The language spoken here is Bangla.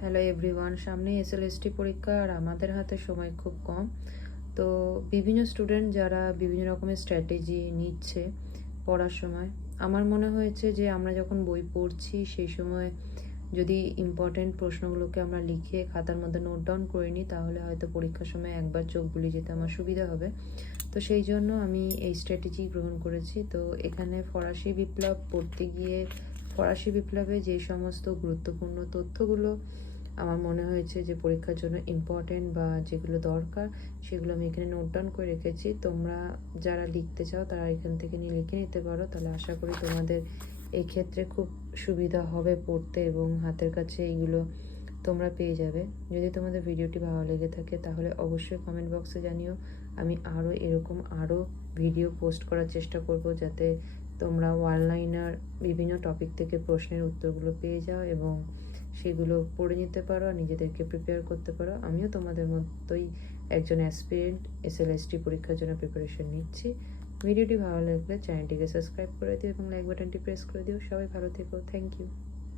হ্যালো এভরিওয়ান, সামনে এসএলএসটি পরীক্ষা আর আমাদের হাতে সময় খুব কম। তো বিভিন্ন স্টুডেন্ট যারা বিভিন্ন রকমের স্ট্র্যাটেজি নিচ্ছে পড়ার সময়, আমার মনে হয়েছে যে আমরা যখন বই পড়ছি সেই সময় যদি ইম্পর্টেন্ট প্রশ্নগুলোকে আমরা লিখে খাতার মধ্যে নোট ডাউন করে নিই, তাহলে হয়তো পরীক্ষার সময় একবার চোখ বুলিয়ে যেতে আমার সুবিধা হবে। তো সেই জন্য আমি এই স্ট্র্যাটেজি গ্রহণ করেছি। তো এখানে ফরাসি বিপ্লব পড়তে গিয়ে ফরাসি বিপ্লবে যে সমস্ত গুরুত্বপূর্ণ তথ্যগুলো আমার মনে হয়েছে যে পরীক্ষার জন্য ইম্পর্টেন্ট বা যেগুলো দরকার, সেগুলো আমি এখানে নোট ডাউন করে রেখেছি। তোমরা যারা লিখতে চাও তারা এখান থেকে নিয়ে লিখে নিতে পারো। তাহলে আশা করি তোমাদের এই ক্ষেত্রে খুব সুবিধা হবে পড়তে এবং হাতের কাছে এইগুলো তোমরা পেয়ে যাবে। যদি তোমাদের ভিডিওটি ভালো লেগে থাকে তাহলে অবশ্যই কমেন্ট বক্সে জানিও। আমি আরও ভিডিও পোস্ট করার চেষ্টা করব, যাতে তোমরা ওয়ানলাইনার বিভিন্ন টপিক থেকে প্রশ্নের উত্তরগুলো পেয়ে যাও এবং সেগুলো পড়ে নিতে পারো আর নিজেদেরকে প্রিপেয়ার করতে পারো। আমিও তোমাদের মতোই একজন অ্যাসপিরেন্ট এসএলএসটি পরীক্ষার জন্য প্রিপারেশন নিচ্ছি। ভিডিওটি ভালো লাগলে চ্যানেলটিকে সাবস্ক্রাইব করে দিও এবং লাইক বাটনটি প্রেস করে দিও। সবাই ভালো থেকো। Thank you.